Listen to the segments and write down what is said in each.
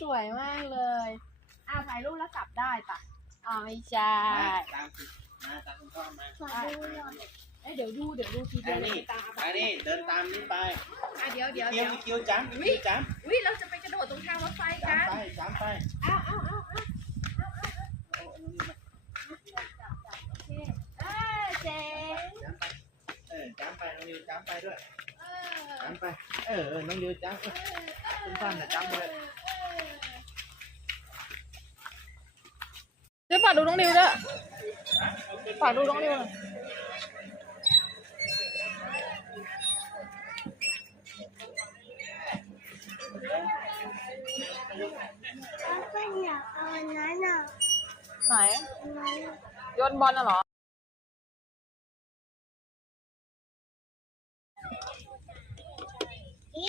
สวยมากเลย อ่าถ่ายรูปแล้วกลับได้ปะอ่าไม่ใช่มาตามสิมาตามคุณพ่อมาขอดูหน่อยเอ้ยเดี๋ยวดูเดี๋ยวดูทีเดียอัวนนี้ตามอันนี้เดินตามนี่ไปอะเดี๋ยวเดี๋ยวคิเดี๋วยวคิวจ้ำคิวจ้ำวิเราจะไปกระโดดตรงทางรถไฟกัจ้ำนไปจ้ำไปอ้าวอ้าวอ้าวอ้าวเออเจ๋งจ้ำไปเออจ้ำไปน้องนิวจ้ำไปด้วยเออจ้ำไป เออเออน้องนิวจ้ำเออคุณพ่อน่ะจ้ำไปเลย เดี๋ยว ฝากดูน้องนิวด้วยฝากดูน้องนิวหน่อยแล้วก็อยากเอาอันนั้นอะไหนอันนั้นอะโยนบอลน่ะเหรออิ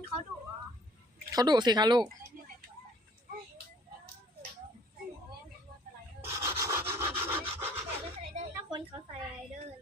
นเขาดุเขาดุสิคะลูก ถ้าคนเขาใส่ไรเดอร์เลย